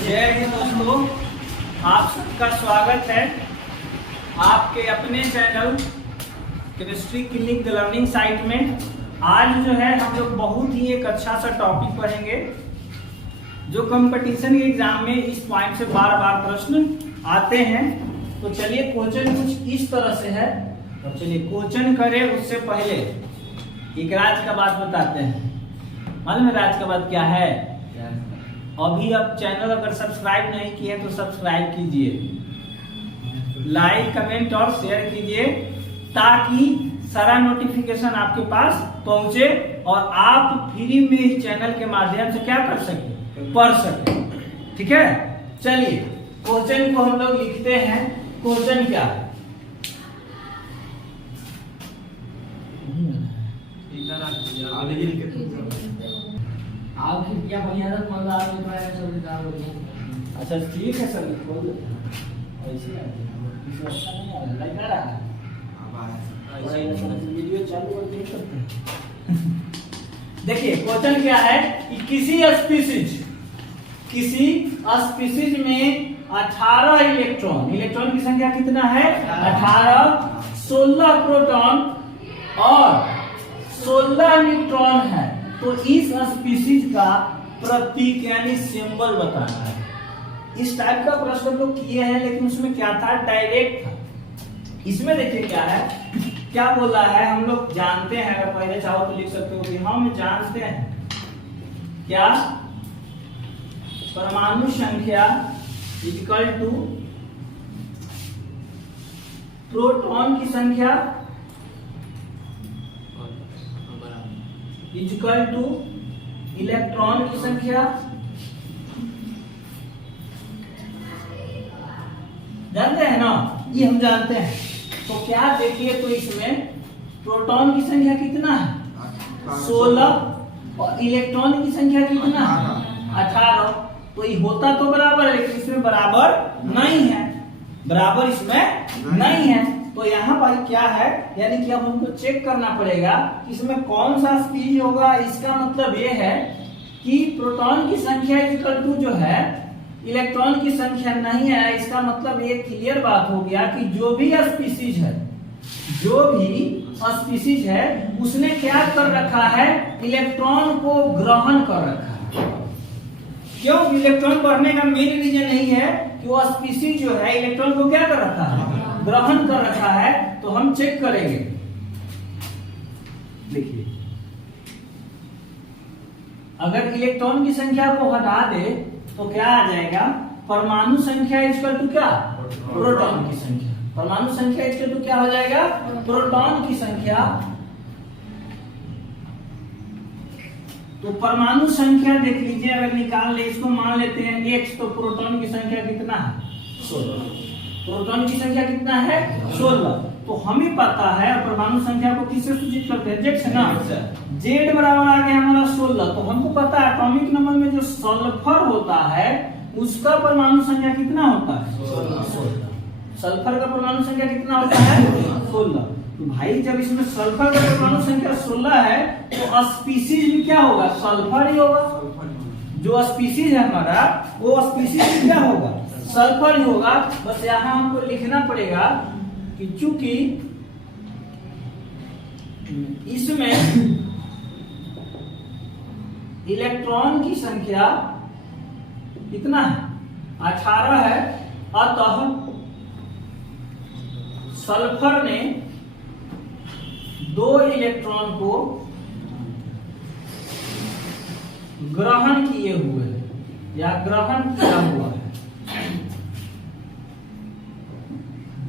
जय हिंद दोस्तों, आप सबका स्वागत है आपके अपने channel chemistry clinic the learning site में। आज जो है हम लोग बहुत ही एक अच्छा सा टॉपिक पढ़ेंगे जो कंपटीशन के एग्जाम में इस पॉइंट से बार बार प्रश्न आते हैं। तो चलिए क्वेश्चन कुछ इस तरह से है, और चलिए क्वेश्चन करें उससे पहले एक राज का बात बताते हैं। मालूम है राज का बात क्या है? अभी आप चैनल अगर सब्सक्राइब नहीं किए तो सब्सक्राइब कीजिए, लाइक कमेंट और शेयर कीजिए ताकि सारा नोटिफिकेशन आपके पास पहुंचे और आप फ्री में इस चैनल के माध्यम से क्या कर सके, पढ़ सके। ठीक है, चलिए क्वेश्चन को हम लोग लिखते हैं। क्वेश्चन क्या है? अच्छा ठीक है सर, खोल ऐसे अच्छा नहीं आ रहा, लाइक आ रहा है वीडियो चालू और देख सकते हैं। देखिए क्वेश्चन क्या है कि किसी स्पीशीज में 18 इलेक्ट्रॉन की संख्या कितना है? 18, 16 प्रोटॉन और 16 न्यूट्रॉन है। तो इस स्पीशीज का प्रतीक यानी सिंबल बताना है। इस टाइप का प्रश्न हम लोग किए हैं, लेकिन उसमें क्या था, डायरेक्ट था। इसमें देखिए क्या है, क्या बोला है, हम लोग जानते हैं, अगर पहले चाहो तो लिख सकते हो कि हम जानते हैं क्या, परमाणु संख्या इक्वल टू प्रोटॉन की संख्या इक्वल टू इलेक्ट्रॉन की संख्या। जानते हैं ना, ये हम जानते हैं। तो क्या देखिए, तो इसमें प्रोटॉन की संख्या कितना है? 16 और इलेक्ट्रॉन की संख्या कितना है? 18। तो ये होता तो बराबर है, लेकिन इसमें बराबर नहीं है, बराबर इसमें नहीं है। तो यहाँ पर क्या है, यानी कि अब हमको चेक करना पड़ेगा कि इसमें कौन सा स्पीड होगा। इसका मतलब ये है कि प्रोटॉन की संख्या इक्वल टू जो है इलेक्ट्रॉन की संख्या नहीं है। इसका मतलब ये क्लियर बात हो गया कि जो भी स्पीशीज है उसने क्या कर रखा है, इलेक्ट्रॉन को ग्रहण कर रखा है। क्यों? इलेक्ट्रॉन बढ़ने का मेन रीजन नहीं है कि वो स्पीशीज जो है इलेक्ट्रॉन को क्या कर रखा है, ग्रहण कर रखा है। तो हम चेक करेंगे। देखिए, अगर इलेक्ट्रॉन की संख्या को हटा दे तो क्या आ जाएगा, परमाणु संख्या इक्वल टू क्या, प्रोटॉन की संख्या। परमाणु संख्या इक्वल टू क्या हो जाएगा, प्रोटॉन की संख्या। तो परमाणु संख्या देख लीजिए, अगर निकाल ले, इसको मान लेते हैं x, तो प्रोटॉन की संख्या कितना है? 16। प्रोटॉन की संख्या कितना है? 16। तो हमें पता है परमाणु संख्या को किससे सूचित करते हैं, z से ना। z बराबर आ गया हमारा 16। तो हमको पता है एटॉमिक नंबर में जो सल्फर होता है उसका परमाणु संख्या कितना होता है? 16। सल्फर का परमाणु संख्या कितना होता है? 16। तो भाई जब इसमें सल्फर का परमाणु संख्या 16 है तो स्पीशीज में क्या होगा, सल्फर ही होगा। जो स्पीशीज है हमारा वो स्पीशीज में क्या होगा, सल्फर ही होगा। बस यहाँ हमको लिखना पड़ेगा कि चूंकि इसमें इलेक्ट्रॉन की संख्या कितना है, 18 है, अतः सल्फर ने 2 इलेक्ट्रॉन को ग्रहण किए हुए या ग्रहण किया हुआ है,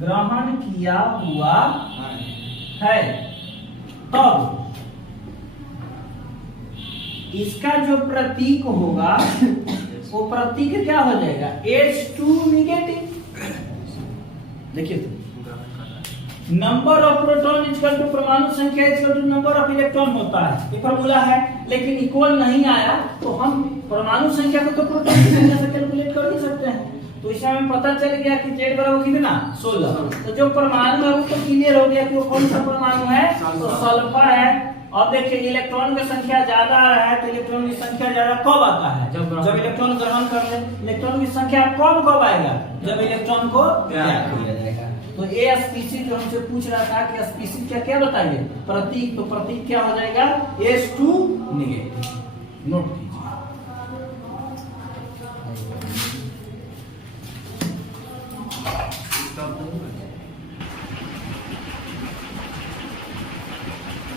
ग्रहण किया हुआ है। तब इसका जो प्रतीक होगा वो प्रतीक क्या हो जाएगा, H2 नेगेटिव। देखिए तो number of proton equal to परमाणु संख्या equal to number of electron होता है, ये फॉर्मूला है। लेकिन इक्वल नहीं आया तो हम परमाणु संख्या को तो प्रोटॉन की संख्या से कैलकुलेट कर ही सकते हैं। तो इससे हमें पता चल गया कि z बराबर कितना, 16। तो जो परमाणु है वो तो क्लियर हो गया कि वो कौन सा परमाणु है, तो सल्फर है। अब देखिए इलेक्ट्रॉन की संख्या ज्यादा आ रहा है, तो इलेक्ट्रॉन की संख्या ज्यादा कब आता है? जब इलेक्ट्रॉन ग्रहण कर ले। इलेक्ट्रॉन की संख्या कब आएगा? जब इलेक्ट्रॉन को त्याग किया जाएगा। तो ए स्पीशीज जो हमसे पूछ रहा था कि स्पीशीज का क्या बताइए? प्रतीक। तो प्रतीक क्या हो जाएगा? S2 negative. नोट कीजिए।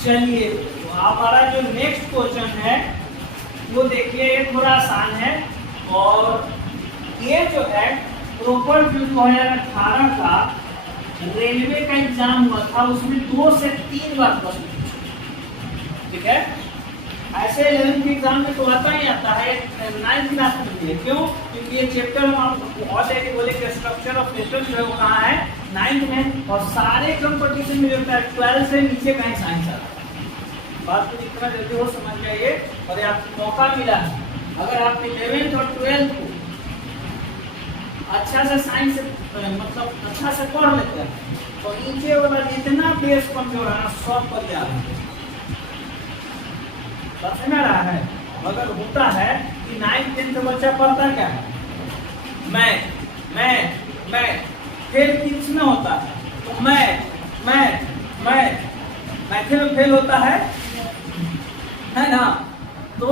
चलिए, तो हमारा जो नेक्स्ट क्वेश्चन है वो देखिए, ये थोड़ा आसान है। और ये जो है प्रॉपर जो 2018 का रेलवे का एग्जाम हुआ था, उसमें 2 से 3 बार प्रश्न पूछे। ठीक है, ऐसे 11th के एग्जाम में तो आता ही आता है, 9th क्लास में भी है। क्यों? क्योंकि ये चैप्टर हम आपको और देखे बोले कि स्ट्रक्चर ऑफ नेटवर्क जो है वो कहाँ है? 9th में। और सारे कंपटीशन में जो होता है 12 से नीचे का ही साइंस आता है। बात को जितना जल्दी हो समझ जाइए। और आपको मौका मिला है, अगर आप 11th और 12th को अच्छा से साइंस मतलब अच्छा से पढ़ लेते हैं, तो नीचे वाला जितना बेस कमजोर है ना, सब पर याद है। समझ में रहा है? अगर होता है कि 9th 10th का बच्चा पढ़ता क्या है? मैं फेल किसमें होता है? तो मैथ में फेल होता है ना? तो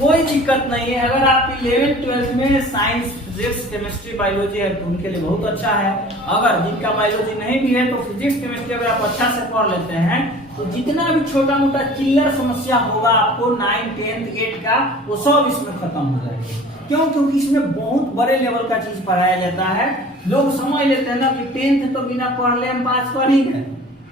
कोई दिक्कत नहीं है। अगर आप 11th 12th में साइंस, फिजिक्स, केमिस्ट्री, बायोलॉजी है तो उनके लिए बहुत अच्छा है। अगर जिनका बायोलॉजी नहीं भी है तो फिजिक्स, केमिस्ट्री अगर आप अच्छा से पढ़ लेते हैं तो जितना भी छोटा मोटा चिल्लर समस्या होगा आपको 9th 10th 8th का, वो सब इसमें खत्म हो जाएगा। क्यों? क्योंकि इसमें बहुत बड़े लेवल का चीज पढ़ाया जाता है। लोग समझ लेते हैं ना कि 10th तो बिना पढ़ ले हम पास कर ही गए,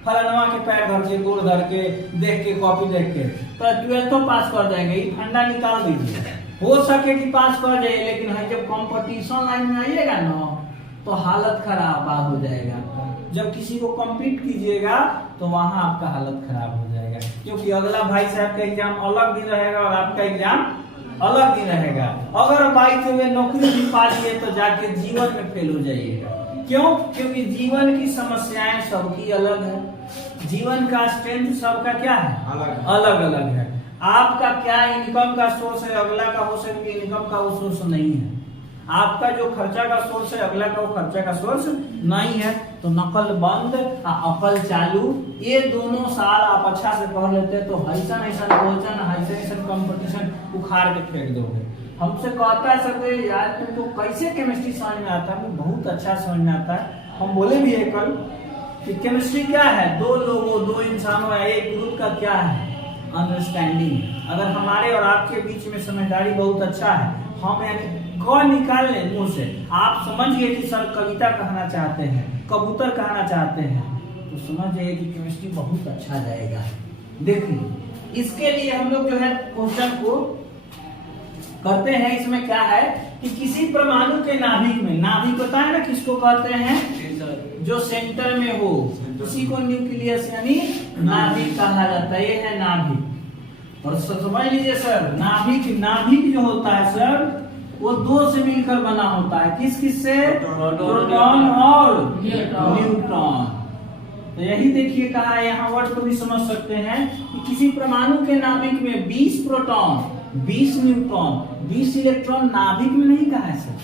फलानवा के पैर धर के, गोड़ धर के, देख के, कॉपी देख के, तो 12th तो पास कर जाएंगे। ये फंडा निकाल दीजिए, हो सके कि पास कर जाए, लेकिन है जब कंपटीशन लाइन में आइएगा ना तो हालत खराब हो जाएगा आपका। जब किसी को कम्पीट कीजिएगा तो वहां आपका हालत खराब हो जाएगा, क्योंकि अगला भाई साहब का एग्जाम अलग दिन रहेगा और आपका एग्जाम अलग दिन रहेगा। अगर बाई द वे नौकरी भी पा लिए तो जाके जीवन में फेल हो जाइएगा। क्यों? क्योंकि जीवन की समस्याएं सबकी अलग है। जीवन का स्ट्रेंथ सबका क्या है? अलग अलग है। आपका क्या इनकम का सोर्स है, अगला का हो सकता है इनकम का वो सोर्स नहीं है। आपका जो खर्चा का सोर्स है, अगला का वो खर्चा का सोर्स नहीं है। तो नकल बंद अकल चालू, ये दोनों साल आप अच्छा से पढ़ लेते हैं तो ऐसा क्वेश्चन कंपटीशन उखाड़ के फेंक दोगे। हमसे कहता है सब यार तुमको कैसे केमिस्ट्री समझ में आता है? बहुत अच्छा समझ में आता है। हम बोले भी है कल कि केमिस्ट्री क्या है? 2 लोगों, 2 इंसानों या एक ग्रुप का क्या है? अंडरस्टैंडिंग। अगर हमारे और आपके बीच में समझदारी बहुत अच्छा है, हम यानी ग निकाल लें मुंह से, आप समझ गए कि सर कविता कहना चाहते हैं, कबूतर कहना चाहते हैं, तो समझ जाइए कि केमिस्ट्री बहुत अच्छा जाएगा। देखिए, इसके लिए हम लोग जो है क्वेश्चन को करते हैं। इसमें क्या है कि किसी परमाणु के नाभिक में, नाभिक पता है ना किसको कहते हैं? जो सेंटर में हो उसी को न्यूक्लियस यानी नाभिक कहा जाता है। ये है नाभिक। और समझ लीजिए सर, नाभिक जो होता है सर वो 2 से मिलकर बना होता है। किस से? प्रोटॉन और न्यूट्रॉन। तो यही देखिए कहा है, यहाँ वर्ड को भी समझ सकते हैं कि किसी परमाणु के नाभिक में 20 प्रोटॉन, 20 न्यूट्रॉन, 20 इलेक्ट्रॉन नाभिक में नहीं कहा है सर,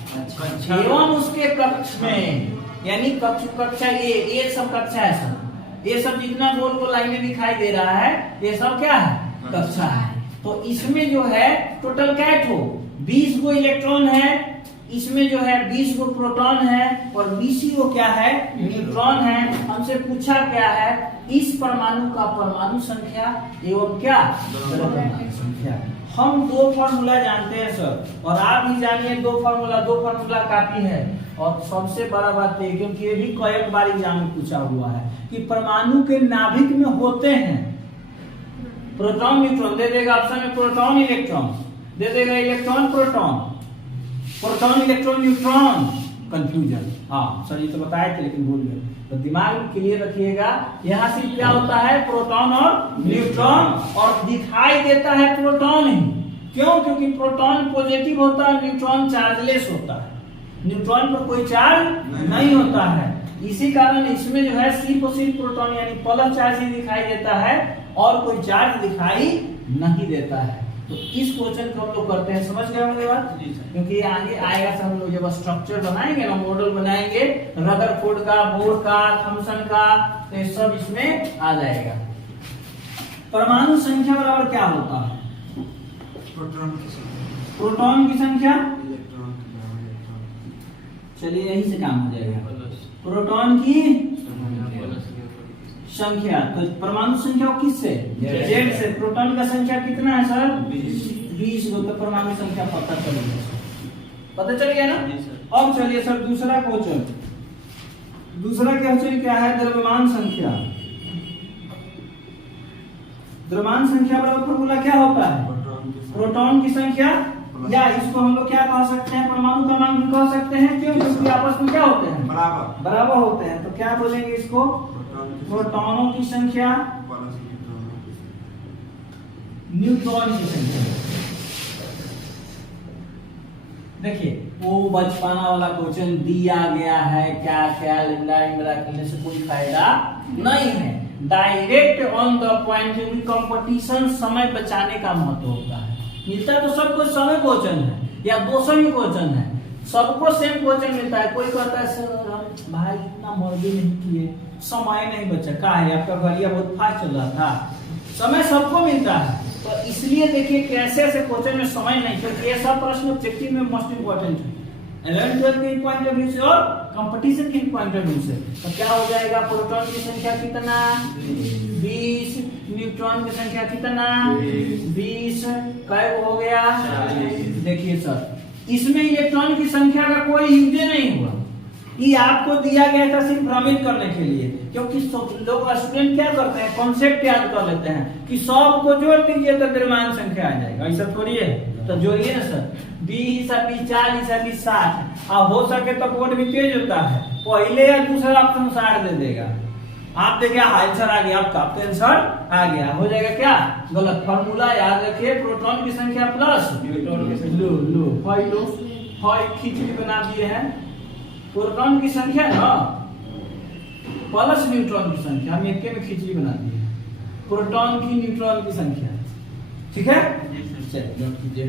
एवं उसके कक्ष में, यानी कक्षा ये सब कक्षा है सर। ये सब जितना गोल गोल लाइनें दिखाई दे रहा है ये सब क्या है? कक्षा है। तो इसमें जो है टोटल कैट हो 20 गो इलेक्ट्रॉन है, इसमें जो है 20 गो प्रोटॉन है और 20 गो क्या है? न्यूट्रॉन है। हमसे पूछा क्या है? इस परमाणु का परमाणु संख्या एवं क्या परमाणु संख्या। हम 2 फॉर्मूला जानते हैं सर, और आप भी जानिए 2 फॉर्मूला काफी है। और सबसे बड़ा बात है, क्योंकि ये भी कई बार एग्जाम में पूछा हुआ है कि परमाणु के नाभिक में होते हैं प्रोटॉन न्यूट्रॉन, दे देगा ऑप्शन में प्रोटॉन इलेक्ट्रॉन, दे देगा electron proton, proton electron neutron, confusion. हाँ सर ये तो बताए थे लेकिन भूल गए, तो दिमाग में क्लियर रखिएगा। यहाँ सिर्फ क्या होता है? प्रोटॉन और न्यूट्रॉन, और दिखाई देता है प्रोटॉन ही। क्यों? क्योंकि प्रोटॉन पॉजिटिव होता है, न्यूट्रॉन चार्जलेस होता है, न्यूट्रॉन पर कोई चार्ज नहीं होता है। इसी कारण इसमें जो है सिर्फ और सिर्फ प्रोटॉन यानी पॉलर चार्ज ही दिखाई देता है, और कोई चार्ज दिखाई नहीं देता है। तो इस क्वेश्चन को हम लोग करते हैं, समझ गए होंगे बात, क्योंकि आगे आएगा सब हम लोग जब स्ट्रक्चर बनाएंगे ना, मॉडल बनाएंगे रदरफोर्ड का, बोर का, थॉमसन का, तो ये सब इसमें आ जाएगा। परमाणु संख्या बराबर क्या होता है? प्रोटॉन की संख्या, चलिए यही से काम हो जाएगा। प्रोटॉन की संख्या, तो परमाणु संख्या किससे? जेड से। प्रोटॉन का संख्या कितना है सर? 20 गो। तो परमाणु संख्या पता चल गया ना। अब चलिए सर दूसरा क्वेश्चन। दूसरा क्वेश्चन क्या है? द्रव्यमान संख्या। द्रव्यमान संख्या बराबर फॉर्मूला क्या होता है? प्रोटॉन की संख्या, या इसको हम लोग क्या कह सकते हैं? परमाणु क्रमांक भी कह सकते हैं। क्यों? क्योंकि आपस में क्या होते हैं? बराबर होते हैं। तो क्या बोलेंगे इसको? प्रोटॉनों की संख्या, न्यूट्रॉन की संख्या। देखिए वो बचपना वाला क्वेश्चन दिया गया है, क्या क्या लैम्डा इंद्रा करने से कोई फायदा नहीं है। डायरेक्ट ऑन द पॉइंट, क्योंकि कंपटीशन समय बचाने का महत्व होता है। मिलता तो सबको समय क्वेश्चन है या 200 ही क्वेश्चन है, सबको सेम क्वेश्चन मिलता है। कोई कहता है सर भाई इतना मर्जी नहीं किए, समय नहीं बचा, का है आपका गाड़िया बहुत फास्ट चल रहा था। समय सबको मिलता है, तो इसलिए देखिए कैसे ऐसे क्वेश्चन में समय नहीं, क्योंकि ये सब प्रश्न ऑब्जेक्टिव में मोस्ट इंपोर्टेंट है 11-12 के पॉइंट ऑफ व्यू से और कंपटीशन के पॉइंट ऑफ व्यू से। तो क्या हो जाएगा? प्रोटॉन की संख्या कितना? 20। न्यूट्रॉन की संख्या कितना? 20। कै हो गया? 40। देखिए सर इसमें इलेक्ट्रॉन की संख्या का कोई यूज नहीं हुआ, ये आपको दिया गया था सिर्फ भ्रमित करने के लिए। क्योंकि लोग स्टूडेंट क्या करते हैं? कॉन्सेप्ट याद कर लेते हैं कि सबको जोड़ दीजिए तो द्रव्यमान संख्या आ जाएगा। ऐसा थोड़ी है। तो जोड़िए ना सर, 20 20 40 40 60। अब हो सके तो बोर्ड भी तेज होता है, पहले या दूसरा ऑप्शन 60 दे देगा। आप देखिए आंसर आ गया, आपका आंसर आ गया, हो जाएगा क्या? गलत। फॉर्मूला याद रखिए, प्रोटॉन की संख्या प्लस न्यूट्रॉन की संख्या। लो खिचड़ी बना दिए हैं। प्रोटॉन की संख्या ना प्लस न्यूट्रॉन की संख्या, हम एक में खिचड़ी बना दी है। प्रोटॉन की न्यूट्रॉन की संख्या, ठीक है? चलिए नोट कीजिए।